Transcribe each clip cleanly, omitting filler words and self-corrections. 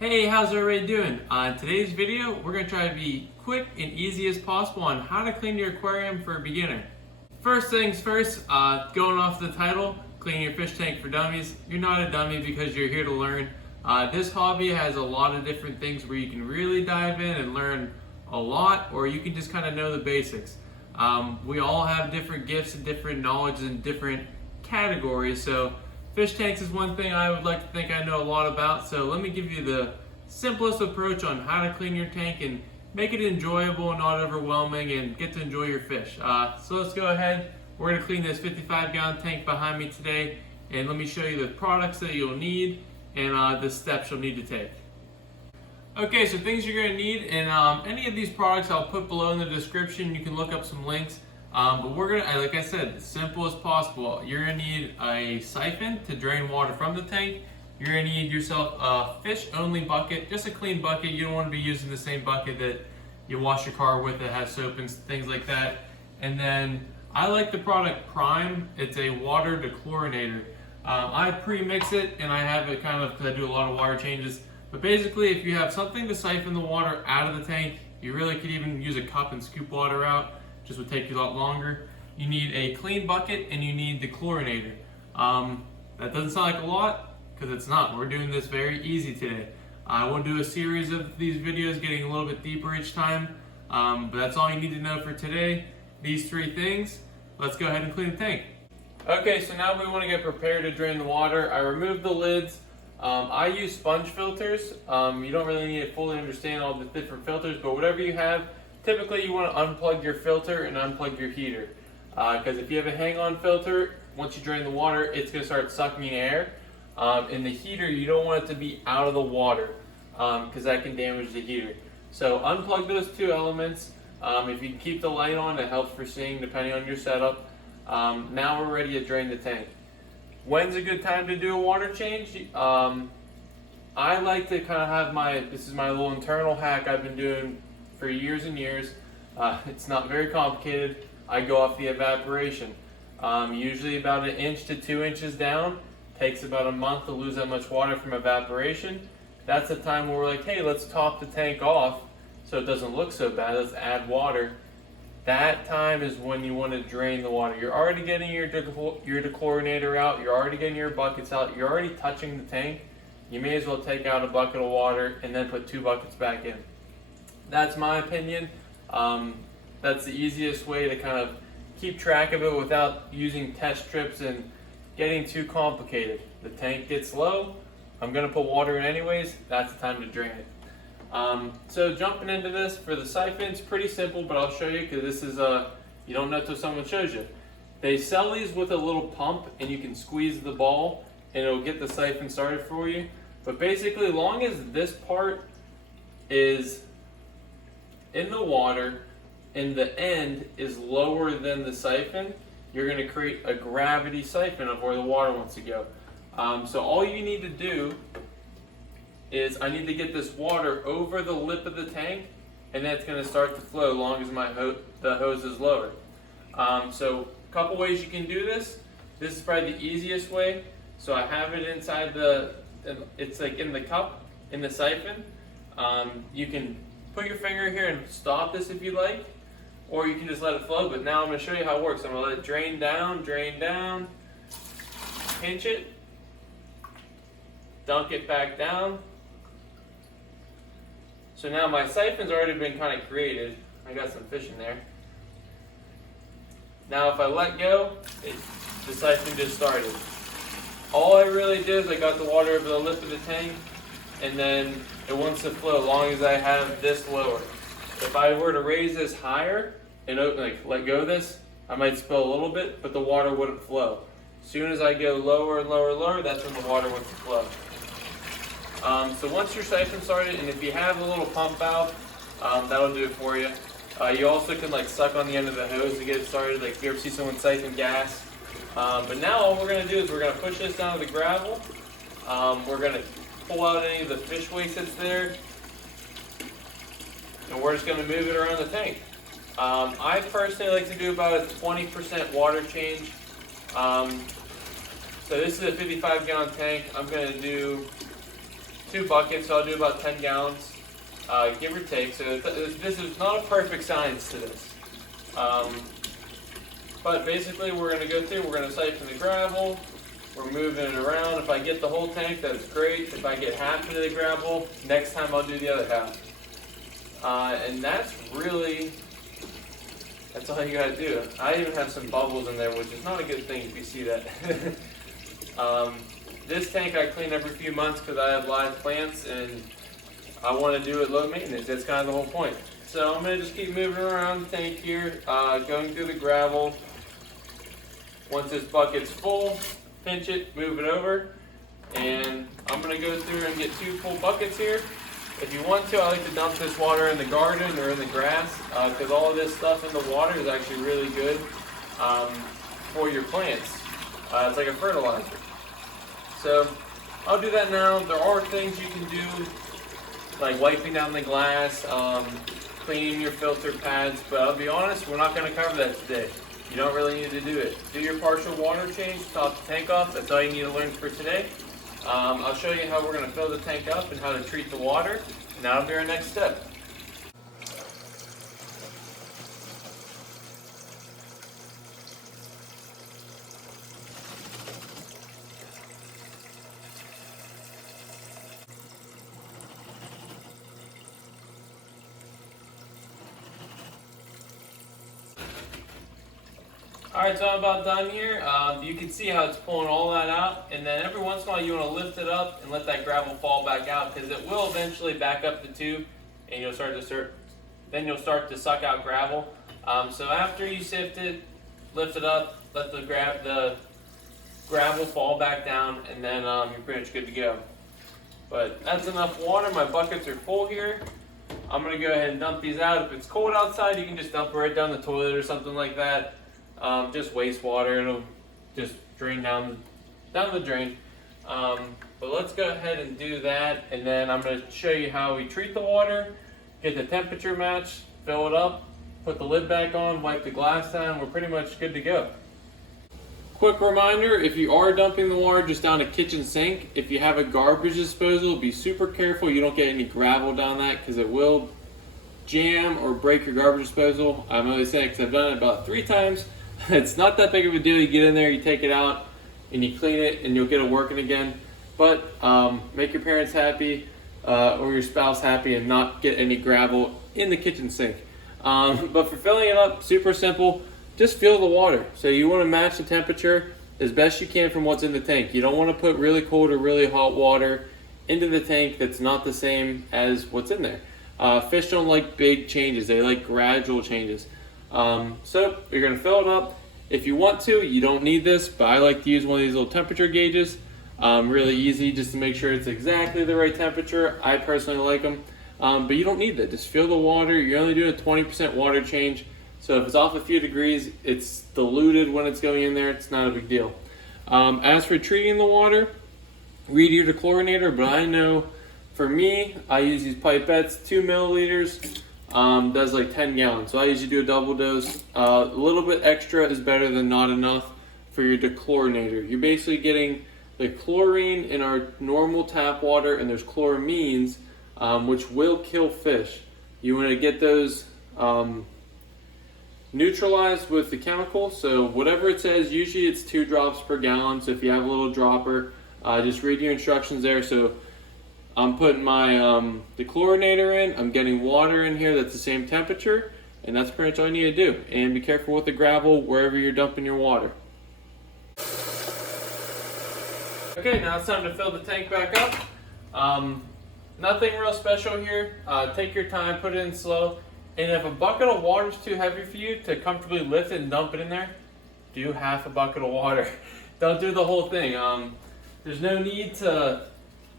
Hey, how's everybody doing? In today's video, we're going to try to be quick and easy as possible on how to clean your aquarium for a beginner. First things first, going off the title, cleaning your fish tank for dummies. You're not a dummy because you're here to learn. This hobby has a lot of different things where you can really dive in and learn a lot, or you can just kind of know the basics. We all have different gifts and different knowledge in different categories, so fish tanks is one thing I would like to think I know a lot about, so let me give you the simplest approach on how to clean your tank and make it enjoyable and not overwhelming and get to enjoy your fish. So let's go ahead. We're going to clean this 55-gallon tank behind me today, and let me show you the products that you'll need and the steps you'll need to take. Okay, so things you're going to need, and any of these products I'll put below in the description. You can look up some links. But we're gonna, like I said, as simple as possible. You're gonna need a siphon to drain water from the tank. You're gonna need yourself a fish-only bucket, just a clean bucket. You don't want to be using the same bucket that you wash your car with that has soap and things like that. And then I like the product Prime. It's a water dechlorinator. I pre-mix it and I have it kind of, because I do a lot of water changes. But basically, if you have something to siphon the water out of the tank, you really could even use a cup and scoop water out. Just would take you a lot longer. You need a clean bucket and you need the chlorinator. That doesn't sound like a lot, because it's not. We're doing this very easy today. I will do a series of these videos getting a little bit deeper each time, but that's all you need to know for today. These three things. Let's go ahead and clean the tank. Okay, so now we want to get prepared to drain the water. I removed the lids. I use sponge filters. You don't really need to fully understand all the different filters, but whatever you have, typically you want to unplug your filter and unplug your heater, because if you have a hang-on filter, once you drain the water, it's going to start sucking air. In the heater, you don't want it to be out of the water, because that can damage the heater. So unplug those two elements. If you can keep the light on, it helps for seeing depending on your setup. Now we're ready to drain the tank. When's a good time to do a water change? I like to kind of have this is my little internal hack I've been doing for years and years. It's not very complicated. I go off the evaporation. Usually about 1 inch to 2 inches down. Takes about a month to lose that much water from evaporation. That's the time where we're like, hey, let's top the tank off so it doesn't look so bad. Let's add water. That time is when you want to drain the water. You're already getting your dechlorinator out. You're already getting your buckets out. You're already touching the tank. You may as well take out a bucket of water and then put 2 buckets back in. That's my opinion. That's the easiest way to kind of keep track of it without using test strips and getting too complicated. The tank gets low. I'm going to put water in anyways. That's the time to drain it. So jumping into this for the siphon, it's pretty simple, but I'll show you because this is you don't know until someone shows you. They sell these with a little pump and you can squeeze the ball and it'll get the siphon started for you. But basically, as long as this part is in the water and the end is lower than the siphon, you're going to create a gravity siphon of where the water wants to go. So all you need to do is I need to get this water over the lip of the tank, and that's going to start to flow as long as the hose is lower. So a couple ways you can do this. This is probably the easiest way. So I have it inside it's like in the cup, in the siphon. You can put your finger here and stop this if you like, or you can just let it flow. But now I'm going to show you how it works. I'm going to let it drain down, pinch it, dunk it back down. So now my siphon's already been kind of created. I got some fish in there. Now if I let go, the siphon just started. All I really did is I got the water over the lip of the tank, and then it wants to flow as long as I have this lower. If I were to raise this higher and let go of this, I might spill a little bit, but the water wouldn't flow. As soon as I go lower and lower, that's when the water wants to flow. So once your siphon started, and if you have a little pump valve, that'll do it for you. You also can suck on the end of the hose to get it started, like if you ever see someone siphon gas. But now all we're going to do is we're going to push this down to the gravel. We're going to pull out any of the fish waste that's there, and we're just going to move it around the tank. I personally like to do about a 20% water change. So this is a 55-gallon tank. I'm going to do 2 buckets, so I'll do about 10 gallons, give or take. So this is not a perfect science to this. But basically we're going to go through, we're going to siphon the gravel, we're moving it around. If I get the whole tank, that's great. If I get half of the gravel, next time I'll do the other half. And that's all you gotta do. I even have some bubbles in there, which is not a good thing if you see that. This tank I clean every few months because I have live plants and I want to do it low maintenance. That's kind of the whole point. So I'm going to just keep moving around the tank here, going through the gravel. Once this bucket's full, pinch it, move it over, and I'm going to go through and get 2 full buckets here. If you want to, I like to dump this water in the garden or in the grass because all of this stuff in the water is actually really good for your plants. It's like a fertilizer. So I'll do that now. There are things you can do like wiping down the glass, cleaning your filter pads, but I'll be honest, we're not going to cover that today. You don't really need to do it. Do your partial water change, top the tank off. That's all you need to learn for today. I'll show you how we're going to fill the tank up and how to treat the water, and that'll be our next step. Alright, so I'm about done here. You can see how it's pulling all that out, and then every once in a while you want to lift it up and let that gravel fall back out because it will eventually back up the tube and you'll start to suck out gravel. So after you sift it, lift it up, let the gravel fall back down, and then you're pretty much good to go. But that's enough water. My buckets are full here. I'm going to go ahead and dump these out. If it's cold outside, you can just dump it right down the toilet or something like that. Just wastewater, it'll just drain down the drain. But let's go ahead and do that, and then I'm going to show you how we treat the water, get the temperature match, fill it up, put the lid back on, wipe the glass down. We're pretty much good to go. Quick reminder, if you are dumping the water just down a kitchen sink, if you have a garbage disposal, be super careful you don't get any gravel down that because it will jam or break your garbage disposal. I'm only saying because I've done it about 3 times. It's not that big of a deal. You get in there, you take it out, and you clean it, and you'll get it working again. But make your parents happy or your spouse happy and not get any gravel in the kitchen sink. But for filling it up, super simple. Just fill the water. So you want to match the temperature as best you can from what's in the tank. You don't want to put really cold or really hot water into the tank that's not the same as what's in there. Fish don't like big changes. They like gradual changes. So you're going to fill it up. If you want to, you don't need this, but I like to use one of these little temperature gauges. Really easy just to make sure it's exactly the right temperature. I personally like them, but you don't need that. Just fill the water. You're only doing a 20% water change. So if it's off a few degrees, it's diluted when it's going in there. It's not a big deal. As for treating the water, read your dechlorinator, but I know for me, I use these pipettes, 2 milliliters, does like 10 gallons. So I usually do a double dose. A little bit extra is better than not enough for your dechlorinator. You're basically getting the chlorine in our normal tap water, and there's chloramines, which will kill fish. You want to get those neutralized with the chemical. So whatever it says, usually it's 2 drops per gallon. So if you have a little dropper, just read your instructions there. So I'm putting my dechlorinator in, I'm getting water in here that's the same temperature, and that's pretty much all you need to do. And be careful with the gravel wherever you're dumping your water. Okay, now it's time to fill the tank back up. Nothing real special here. Take your time, put it in slow. And if a bucket of water is too heavy for you to comfortably lift it and dump it in there, do half a bucket of water. Don't do the whole thing. There's no need to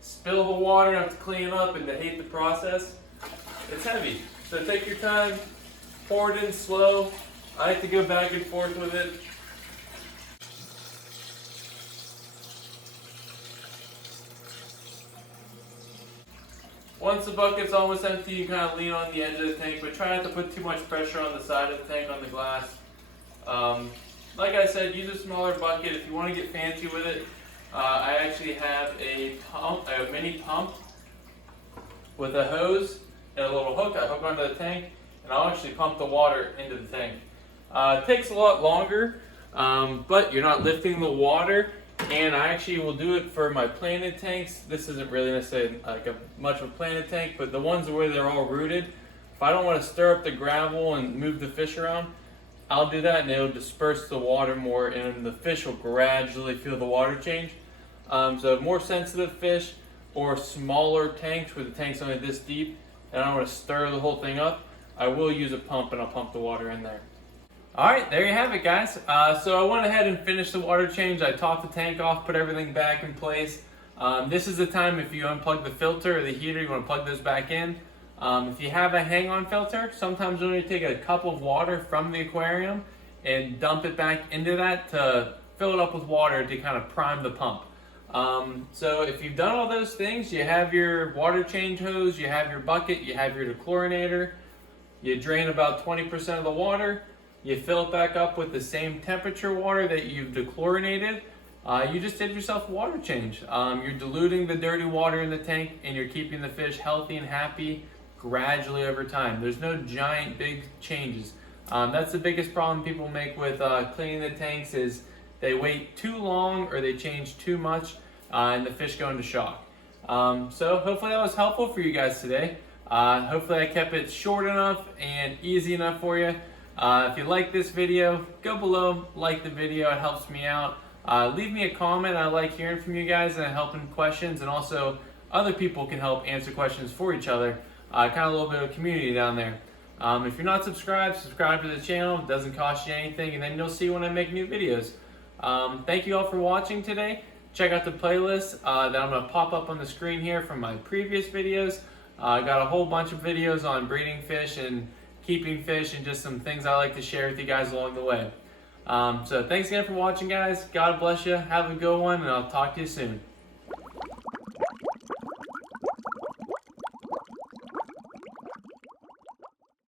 spill the water and have to clean it up and to hate the process. It's heavy. So take your time, pour it in slow. I like to go back and forth with it. Once the bucket's almost empty, you kind of lean on the edge of the tank, but try not to put too much pressure on the side of the tank on the glass. Like I said, use a smaller bucket if you want to get fancy with it. I actually have a mini pump with a hose and a little hook. I hook onto the tank, and I'll actually pump the water into the tank. It takes a lot longer, but you're not lifting the water, and I actually will do it for my planted tanks. This isn't really necessarily like much of a planted tank, but the ones where they're all rooted, if I don't want to stir up the gravel and move the fish around, I'll do that, and it'll disperse the water more, and the fish will gradually feel the water change. So more sensitive fish or smaller tanks where the tank's only this deep, and I don't want to stir the whole thing up, I will use a pump, and I'll pump the water in there. Alright, there you have it, guys. So I went ahead and finished the water change. I topped the tank off, put everything back in place. This is the time, if you unplug the filter or the heater, you want to plug those back in. If you have a hang-on filter, sometimes you only take a cup of water from the aquarium and dump it back into that to fill it up with water to kind of prime the pump. So if you've done all those things, you have your water change hose, you have your bucket, you have your dechlorinator, you drain about 20% of the water, you fill it back up with the same temperature water that you've dechlorinated. You just did yourself a water change. You're diluting the dirty water in the tank, and you're keeping the fish healthy and happy gradually over time. There's no giant big changes. That's the biggest problem people make with cleaning the tanks is they wait too long or they change too much, and the fish go into shock. So hopefully that was helpful for you guys today. Hopefully I kept it short enough and easy enough for you. If you like this video, go below, like the video, it helps me out. Leave me a comment. I like hearing from you guys and helping questions, and also other people can help answer questions for each other. Kind of a little bit of a community down there. If you're not subscribed, subscribe to the channel. It doesn't cost you anything, and then you'll see when I make new videos. Thank you all for watching today. Check out the playlist that I'm going to pop up on the screen here from my previous videos. I got a whole bunch of videos on breeding fish and keeping fish, and just some things I like to share with you guys along the way. So thanks again for watching, guys. God bless you. Have a good one, and I'll talk to you soon.